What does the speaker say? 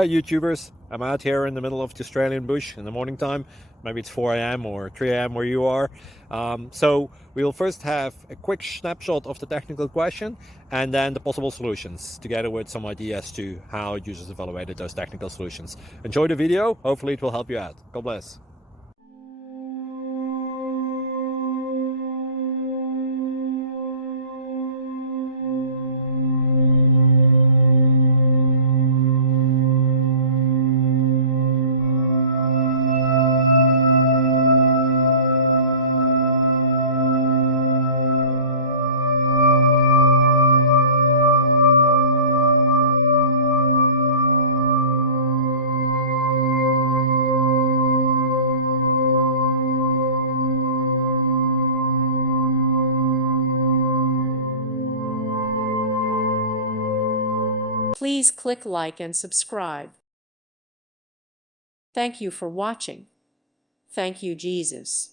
Hi YouTubers, I'm out here in the middle of the Australian bush in the morning time. Maybe it's 4 a.m. or 3 a.m. where you are. So we'll first have a quick snapshot of the technical question and then the possible solutions, together with some ideas to how users evaluated those technical solutions. Enjoy the video, hopefully it will help you out. God bless. Please click like and subscribe. Thank you for watching. Thank you, Jesus.